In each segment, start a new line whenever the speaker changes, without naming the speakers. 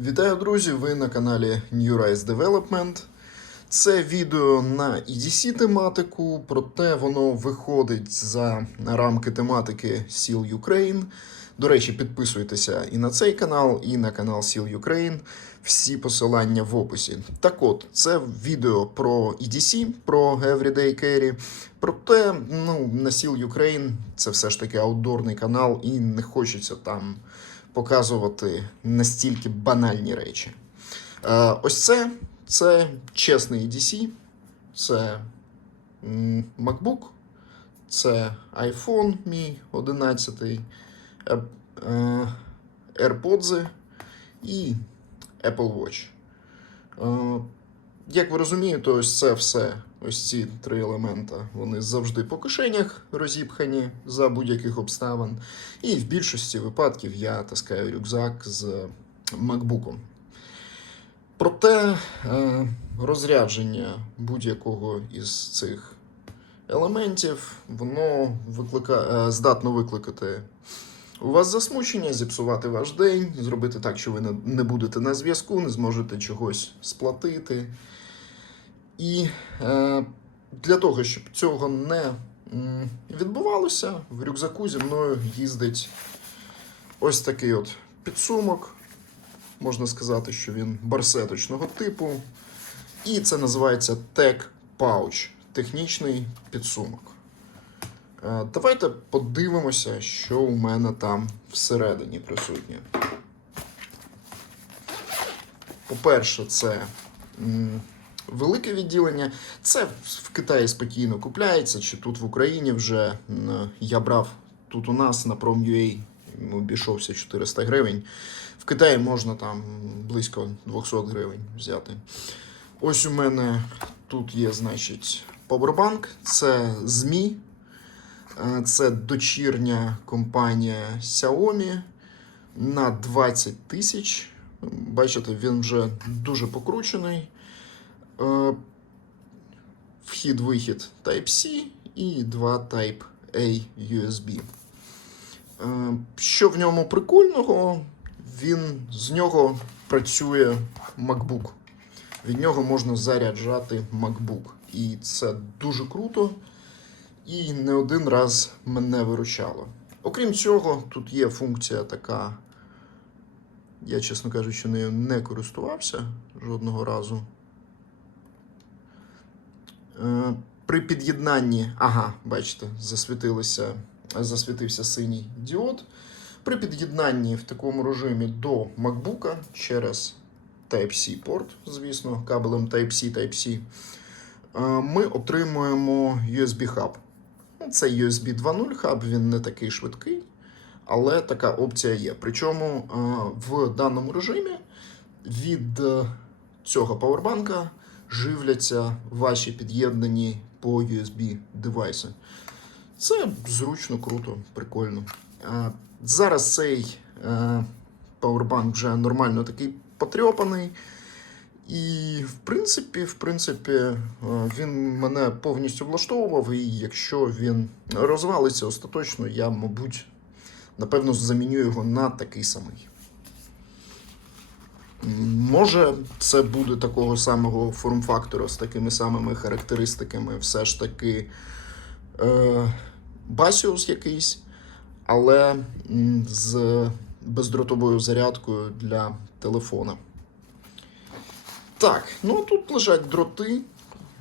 Вітаю, друзі! Ви на каналі New Rise Development. Це відео на EDC тематику, проте воно виходить за рамки тематики Seal Ukraine. До речі, підписуйтеся і на цей канал, і на канал Seal Ukraine. Всі посилання в описі. Так от, це відео про EDC, про Everyday Carry. Проте, ну, на Seal Ukraine це все ж таки аутдорний канал, і не хочеться там показувати настільки банальні речі. Е, ось це, це чесний EDC, це MacBook, це iPhone мій 11, е, е, AirPods і Apple Watch. Як ви розумієте, ось це все, ось ці три елемента, вони завжди по кишенях розіпхані за будь-яких обставин. І в більшості випадків я таскаю рюкзак з MacBook. Проте е, розрядження будь-якого із цих елементів, воно виклика... е, здатно викликати у вас засмучення, зіпсувати ваш день, зробити так, що ви не будете на зв'язку, не зможете чогось сплатити. І е, для того, щоб цього не відбувалося, в рюкзаку зі мною їздить ось такий от підсумок. Можна сказати, що він барсеточного типу. І це називається Tech Pouch технічний підсумок. Е, Давайте подивимося, що у мене там всередині присутнє. По-перше, це велике відділення. Це в Китаї спокійно купляється, чи тут в Україні вже я брав тут у нас на Prom.ua обійшовся 400 гривень. В Китаї можна там близько 200 гривень взяти. Ось у мене тут є, значить, Powerbank, це ЗМІ, Е, це дочірня компанія Xiaomi на 20 тисяч. Бачите, він вже дуже покручений. Е, Вхід-вихід Type-C і два Type-A USB. Е, Що в ньому прикольного? Він з нього працює MacBook. Від нього можна заряджати MacBook. І це дуже круто. І не один раз мене виручало. Окрім цього, тут є функція така. Я, чесно кажучи, нею не користувався жодного разу. Е, При під'єднанні, ага, бачите, засвітилося, засвітився синій діод. При під'єднанні в такому режимі до MacBook через Type-C порт, звісно, кабелем Type-C, Type-C, е, ми отримуємо USB хаб. Ну, Це USB 2.0 хаб, він не такий швидкий, але така опція є. Причому е, в даному режимі від цього павербанка живляться ваші під'єднані по USB девайси. Це зручно, круто, прикольно. Е, Зараз цей е, павербанк вже нормально такий потрьопаний. І в принципі, в принципі, е, він мене повністю влаштовував, і якщо він розвалиться остаточно, я, мабуть, напевно, заміню його на такий самий. Може, це буде такого самого форм-фактора з такими самими характеристиками, все ж таки е, Basius якийсь, але з бездротовою зарядкою для телефона. Так, ну тут лежать дроти,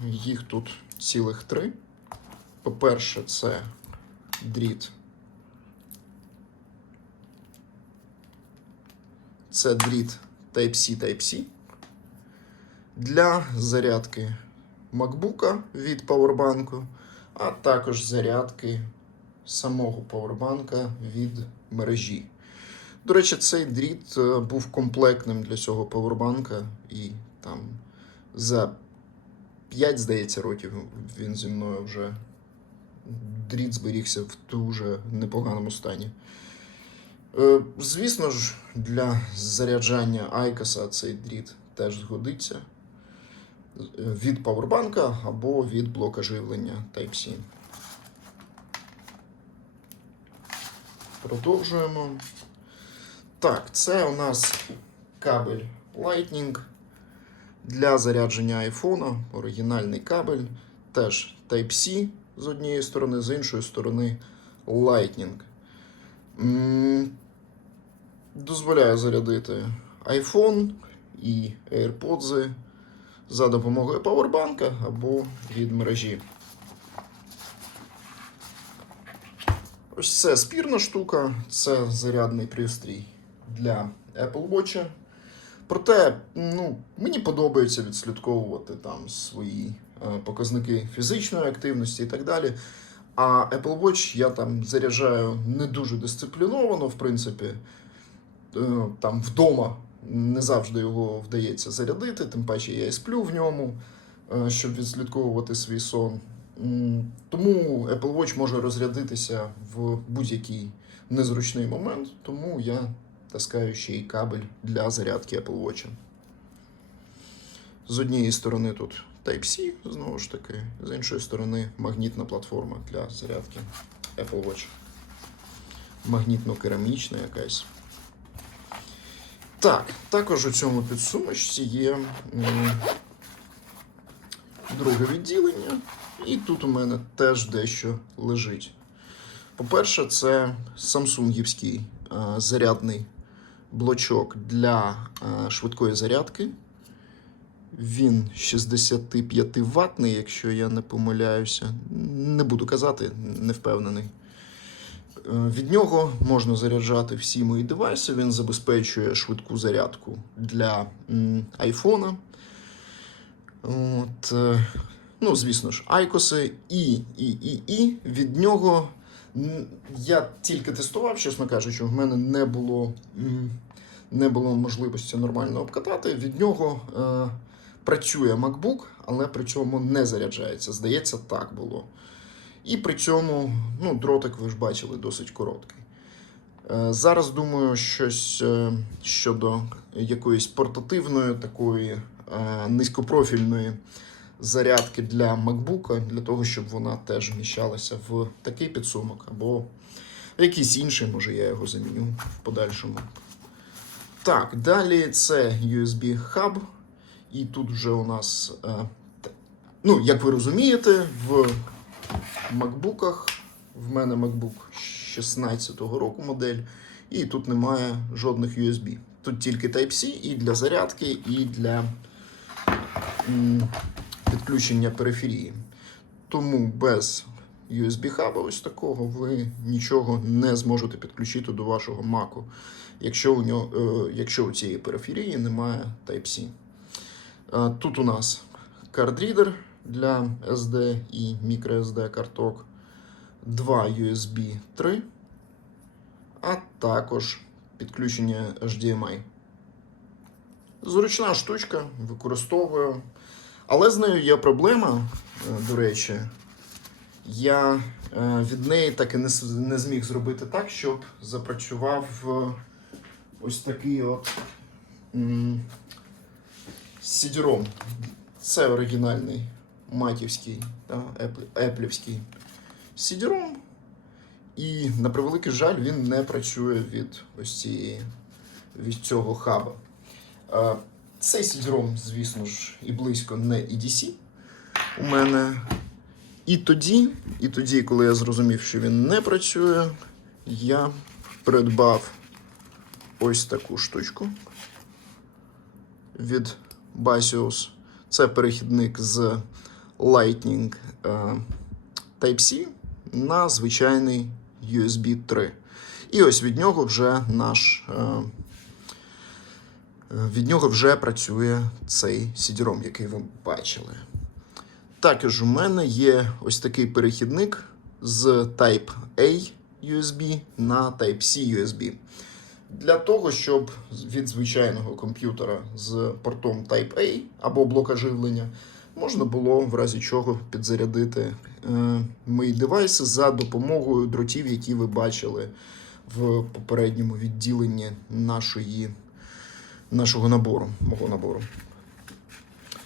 їх тут цілих три. По-перше, це дріт. Це дріт Type-C Type-C для зарядки MacBook від павербанку, а також зарядки самого павербанка від мережі. До речі, цей дріт е, був комплектним для цього павербанка, і там за 5, здається, років він зі мною вже дріт зберігся в дуже непоганому стані. Е, Звісно ж, для заряджання Айкоса цей дріт теж згодиться від павербанка або від блока живлення Type-C. Продовжуємо. Так, це у нас кабель Lightning для зарядження айфона, оригінальний кабель, теж Type-C з однієї сторони, з іншої сторони Lightning. М, Дозволяє зарядити iPhone і AirPods за допомогою павербанка або від мережі. Ось це спірна штука, це зарядний пристрій для Apple Watch. Проте, ну, мені подобається відслідковувати там свої е, показники фізичної активності і так далі. А Apple Watch я там заряджаю не дуже дисципліновано, в принципі. Е, Там вдома не завжди його вдається зарядити, тим паче я і сплю в ньому, е, щоб відслідковувати свій сон. Тому Apple Watch може розрядитися в будь-який незручний момент, тому я таскаю ще й кабель для зарядки Apple Watch. З однієї сторони тут Type-C, знову ж таки, з іншої сторони магнітна платформа для зарядки Apple Watch. Магнітно-керамічна якась. Так, також у цьому підсумочці є друге відділення, і тут у мене теж дещо лежить. По-перше, це самсунгівський е, зарядний блочок для е, швидкої зарядки. Він 65 ватний, якщо я не помиляюся. Не буду казати, не впевнений. Е, Від нього можна заряджати всі мої девайси. Він забезпечує швидку зарядку для айфона. От, е, ну, звісно ж, айкоси і, і, і, і від нього я тільки тестував, чесно кажучи, в мене не було, не було можливості нормально обкатати. Від нього е, працює MacBook, але при цьому не заряджається. Здається, так було. І при цьому ну, дротик, ви ж бачили, досить короткий. Е, Зараз думаю, щось е, щодо якоїсь портативної, такої е, низькопрофільної зарядки для MacBook, для того, щоб вона теж вміщалася в такий підсумок, або якийсь інший, може я його заміню в подальшому. Так, далі це USB хаб. І тут вже у нас, е, ну, як ви розумієте, в макбуках. В мене MacBook 16-го року модель, і тут немає жодних USB. Тут тільки Type-C і для зарядки, і для підключення периферії. Тому без USB хаба ось такого ви нічого не зможете підключити до вашого Mac, якщо у, нього, е, якщо у цієї периферії немає Type-C. Тут у нас кардрідер для SD і microSD карток, два USB 3, а також підключення HDMI. Зручна штучка, використовую. Але з нею є проблема, е, до речі. Я е, від неї так і не, зміг зробити так, щоб запрацював е, ось такий от CD-ROM. Це оригінальний матівський, та, еплівський CD-ROM. І на превеликий жаль, він не працює від ось цієї від цього хаба. Цей CD-ROM, звісно ж, і близько не EDC у мене. І тоді, і тоді, коли я зрозумів, що він не працює, я придбав ось таку штучку від Basios. Це перехідник з Lightning е, Type-C на звичайний USB 3. І ось від нього вже наш. е, Від нього вже працює цей CD-ROM, який ви бачили. Також у мене є ось такий перехідник з Type-A USB на Type-C USB. Для того, щоб від звичайного комп'ютера з портом Type-A або блока живлення можна було в разі чого підзарядити е, мої девайси за допомогою дротів, які ви бачили в попередньому відділенні нашої, нашого набору, мого набору.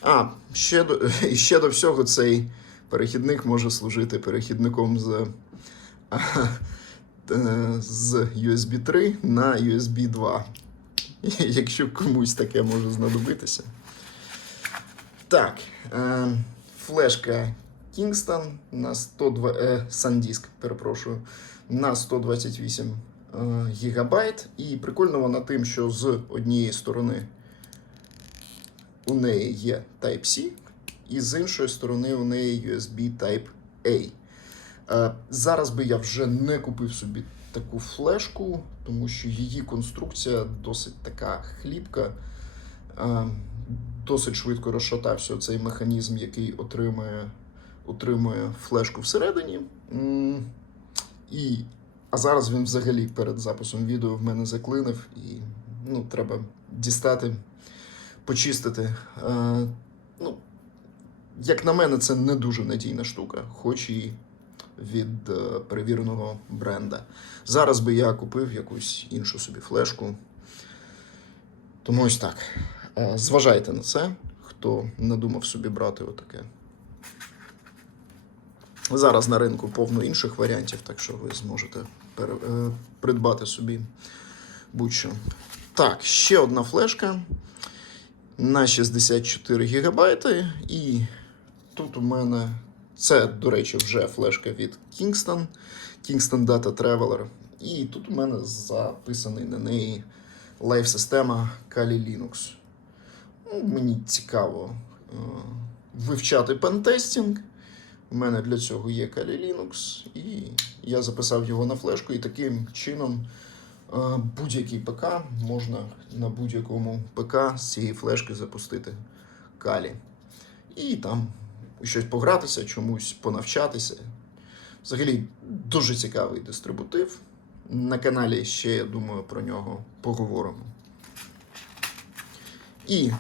А, ще до, і ще до всього цей перехідник може служити перехідником з, з USB 3 на USB 2. якщо комусь таке може знадобитися. Так, е, флешка Kingston на 102, е, SanDisk, перепрошую, на 128 е, гігабайт. І прикольно вона тим, що з однієї сторони у неї є Type-C, і з іншої сторони у неї USB Type-A. Е, Зараз би я вже не купив собі таку флешку, тому що її конструкція досить така хліпка. Е, Досить швидко розшатався цей механізм, який отримує, отримує флешку всередині. І, а зараз він взагалі перед записом відео в мене заклинив, і ну, треба дістати, почистити. Е, ну, як на мене, це не дуже надійна штука, хоч і від е, перевіреного бренда. Зараз би я купив якусь іншу собі флешку. Тому ось так. Е, Зважайте на це, хто надумав собі брати отаке. Зараз на ринку повно інших варіантів, так що ви зможете е, придбати собі будь-що. Так, ще одна флешка на 64 гігабайти. І тут у мене це, до речі, вже флешка від Kingston, Kingston Data Traveler. І тут у мене записаний на неї лайф-система Kali Linux. Ну, Мені цікаво е, вивчати пентестінг. У мене для цього є Kali Linux, і я записав його на флешку, і таким чином е, будь-який ПК можна на будь-якому ПК з цієї флешки запустити Kali. І там щось погратися, чомусь понавчатися. Взагалі дуже цікавий дистрибутив. На каналі ще, я думаю, про нього поговоримо. І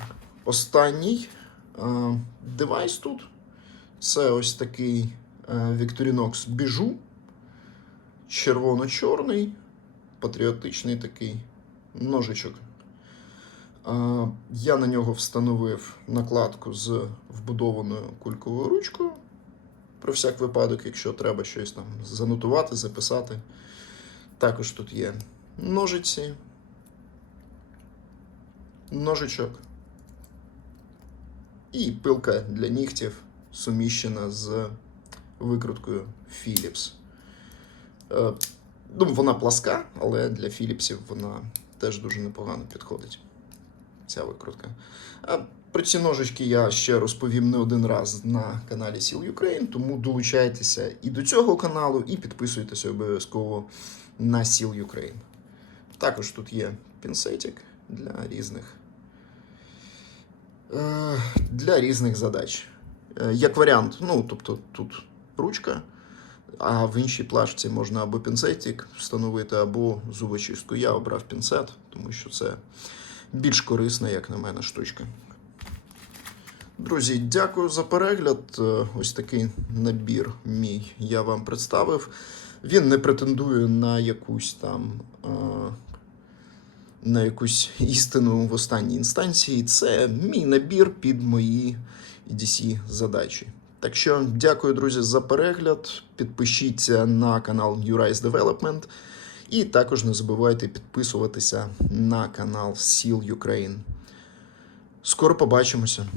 останній е, девайс тут це ось такий е, Victorinox Bijou. Червоно-чорний, патріотичний такий ножичок. Я на нього встановив накладку з вбудованою кульковою ручкою. Про всяк випадок, якщо треба щось там занотувати, записати. Також тут є ножиці, ножичок і пилка для нігтів, суміщена з викруткою Philips. Е, Ну, вона пласка, але для Філіпсів вона теж дуже непогано підходить. Ця викрутка. А про ці ножички я ще розповім не один раз на каналі Сіл Ukraine, тому долучайтеся і до цього каналу, і підписуйтеся обов'язково на Сіл Ukraine. Також тут є пінцетик для різних, е, для різних задач. Е, Як варіант, ну, тобто тут ручка, а в іншій плашці можна або пінцетик встановити, або зубочистку. Я обрав пінцет, тому що це більш корисна, як на мене, штучка. Друзі, дякую за перегляд. Е, Ось такий набір мій я вам представив. Він не претендує на якусь там е, на якусь істину в останній інстанції. Це мій набір під мої EDC задачі. Так що дякую, друзі, за перегляд. Підпишіться на канал Rise Development. І також не забувайте підписуватися на канал Сіл Ukraine. Скоро побачимося.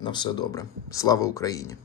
На все добре. Слава Україні!